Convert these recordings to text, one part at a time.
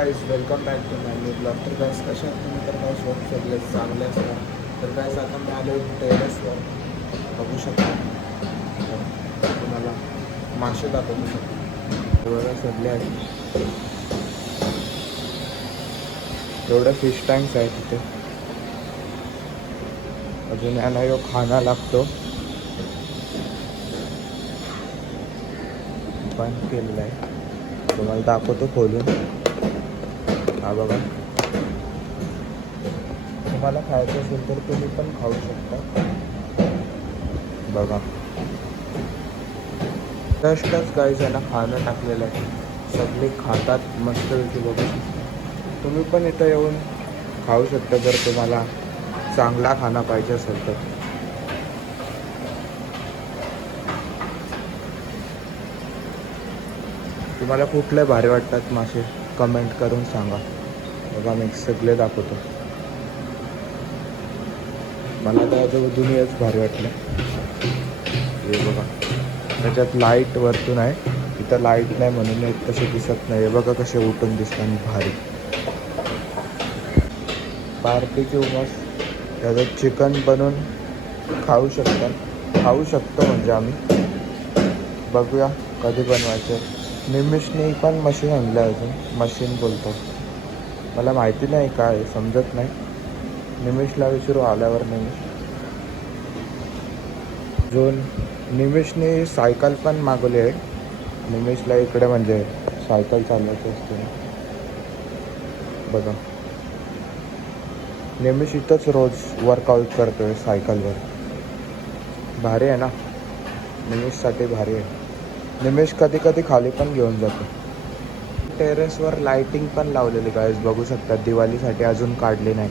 Guys welcome back to my new blog. तर guys कशा आहात तुम्ही? तर गाइस होप सगळे चांगले असतात. तर गाइस आता मी आलो टेरेसवर, बघू शकता. तर तुम्हाला मासे दाखवू शकतो. बघा सगळे आहेत, एवढं फिश टँक्स आहे तिथे. अजून यांना यो खाना लागतो, बंद केलेला आहे. तुम्हाला दाखवतो खोलून. हा बघा, तुम्हाला खायचं असेल तर तुम्ही पण खाऊ शकता. बघा जस्टच गाईज यांना खाणं टाकलेलं आहे, सगळे खातात मस्तपैकी. बघू शकता तुम्ही पण इथं येऊन खाऊ शकता जर तुम्हाला चांगला खाना पाहिजे असेल तर. तुम्हाला कुठले भारी वाटतात मासे कमेंट करून सांगा. बघा मी सगळे दाखवतो. मला तर अजून हेच भारी वाटलं. हे बघा, त्याच्यात लाईट वरतून आहे, इथं लाईट नाही म्हणून एक कसे दिसत नाही. बघा कसे उठून दिसतात भारी. पार्टीची उमस. त्याचं चिकन बनवून खाऊ शकतो म्हणजे आम्ही. बघूया कधी बनवायचं. निमिषने पण मशीन आणलं, अजून मशीन बोलतो. मला माहिती नाही काय समजत नाही. निमिषला विचारू आल्यावर. अजून निमिषने सायकल पण मागवली आहे. निमिषला इकडे म्हणजे सायकल चालवायची असते. बघा निमिष इथंच रोज वर्कआउट करतोय सायकलवर. भारी आहे ना, निमिषसाठी भारी आहे. निमिष कधी कधी खाली पण घेऊन जातो. टेरेसवर लाईटिंग पण लावलेली गाईज बघू शकता. दिवाळीसाठी अजून काढली नाही.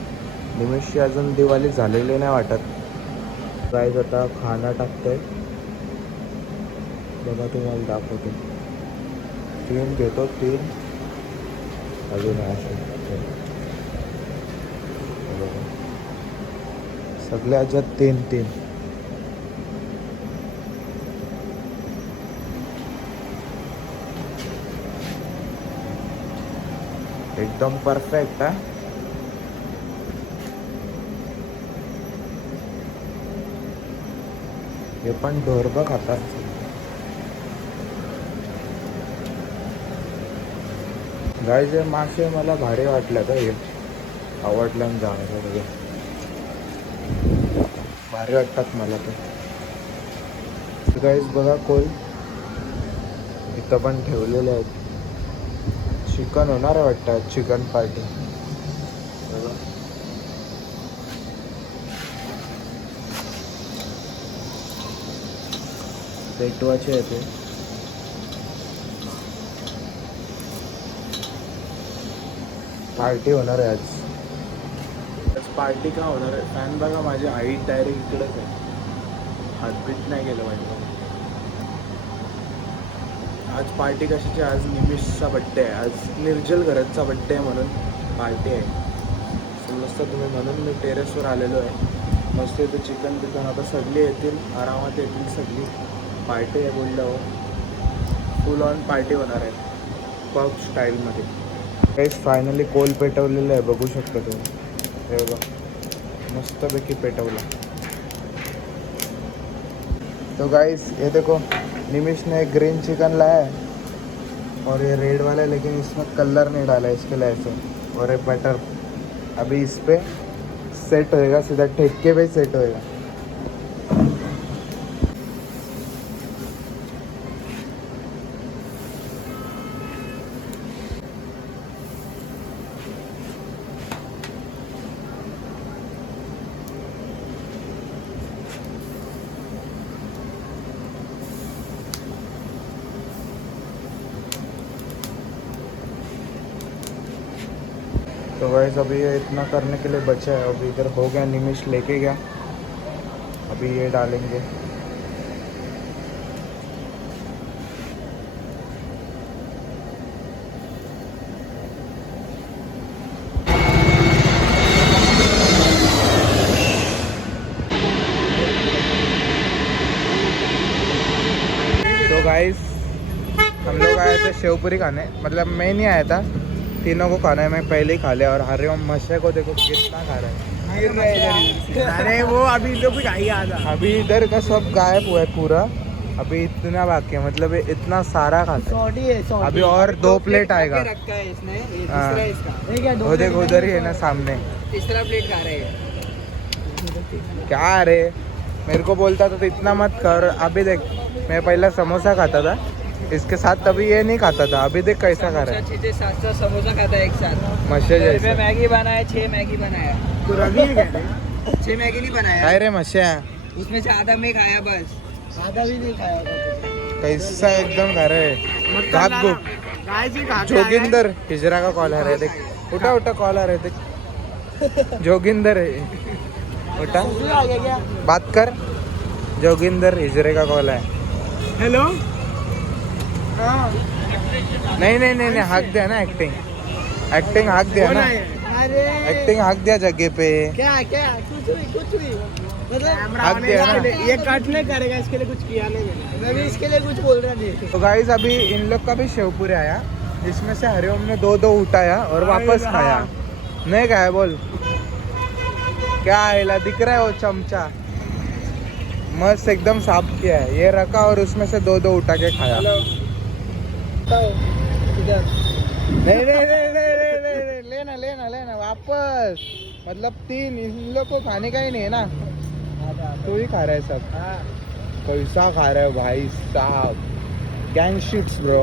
निमिषची अजून दिवाळी झालेली नाही वाटत. गाईज आता खाना टाकतोय. बघा तुम्हाला दाखवतो. 3 घेतो, 3 अजून असे सगळ्या ह्याच्यात 3 एकदम परफेक्ट आहे. हे पण ढोरबं खातात. गाईज हे मासे मला भारी वाटलं तर हे आवडलं जाणं. वगैरे भारी वाटतात मला तर. गाईज बघा कोल इथं पण ठेवलेले आहेत. चिकन होणार आहे वाटतं, चिकन पार्टी. बघा पेटवाचे आहे ते. पार्टी होणार आहे आज पार्टी का होणार आहे. फॅन बघा माझी हाईट डायरेक्ट इकडेच आहे. हातबीत नाही गेलं माझ्या. आज पार्टी कशाची? आज निमिषचा बड्डे आहे. आज निर्जल गरजचा बड्डे आहे म्हणून पार्टी आहे. मस्त तुम्ही म्हणून मी टेरेसवर आलेलो आहे. मस्त इथे चिकन बिकन आता सगळी येतील, आरामात येतील सगळी. पार्टी आहे बोलल्यावर फुल ऑन पार्टी होणार आहे पब स्टाईलमध्ये. गाईस फायनली कोल पेटवलेलं आहे, बघू शकता तुम्ही. हे बघा मस्तपैकी पेटवला. तो गाइस ये देखो, निमिष ने ग्रीन चिकन लाया है और ये रेड वाला है, लेकिन इसमें कलर नहीं डाला है इसके लिए ऐसे. और ये बटर अभी इस पे सेट होएगा, सीधा ठेके पे सेट होएगा. तो वैसे अभी ये इतना करने के लिए बचा है. अभी इधर हो गया, निमिष लेके गया. अभी ये डालेंगे. तो गाइस हम लोग आए थे शेवपुरी खाने, मतलब मैं नहीं आया था, तीनों को खाना है, मैं पहले ही खा लिया। और हरिओम मशे को देखो कितना खा रहा है। अरे वो अभी लोग भी खाई आधा। अभी इधर का सब गायब हुआ है पूरा, अभी इतना बाकी है, मतलब ये इतना सारा खाता है। सॉटी है सॉटी। अभी और 2 प्लेट आएगा। रखा है इसने, ये हाँ। तीसरा इसका। ठीक है, वो देख उधर ही है ना सामने। तीसरा प्लेट खा रहे हैं। क्या रे, मेरे को बोलता था तो इतना मत कर। अभी देख, मैं पहला समोसा खाता था इसके साथ, तभी ये नहीं खाता था। अभी देख कैसा खा रहा है। 6-7 समोसा खाता है एक साथ। मशे जैसे। मैगी बनाया, 6 मैगी बनाया। तो रवि है क्या? 6 मैगी नहीं बनाया। काय रे मशे, उसमें से आधा मैं खाया बस, आधा भी नहीं खाया। कैसा एकदम खा रहा है। घाप घूप। जोगिंदर हिजरा का कॉल आ रहा है, देख उठा उठा, कॉल आ रहा है देख। जोगिंदर है, उठा बात कर। जोगिंदर हिजरे का कॉल है। हेलो। नहीं नहीं नहीं नहीं, हाक दिया ना, एक्टिंग एक्टिंग हाक दिया ना, अरे एक्टिंग हाक दिया जगह पे। क्या क्या कुछ भी मतलब हाक दिया ना। ये कट नहीं करेगा, इसके लिए कुछ किया नहीं मैंने। मैं भी इसके लिए कुछ बोल रहा नहीं। तो गाइस अभी इन लोग का भी शेवपुरी आया, जिसमें से हरिओम ने 2 उठाया और वापस खाया। नहीं खाया बोल, क्या आएला दिख रहा है वो चमचा, मस्त एकदम साफ किया है। ये रखा और उसमें से 2 उठा के खाया। नहीं नहीं नहीं नहीं नहीं, लेना लेना लेना वापस, मतलब 3 इन लोग को खाने का ही नहीं है ना, तो ही खा रहा है सब। कैसा खा रहा है भाई साहब, गैंग शिट्स ब्रो।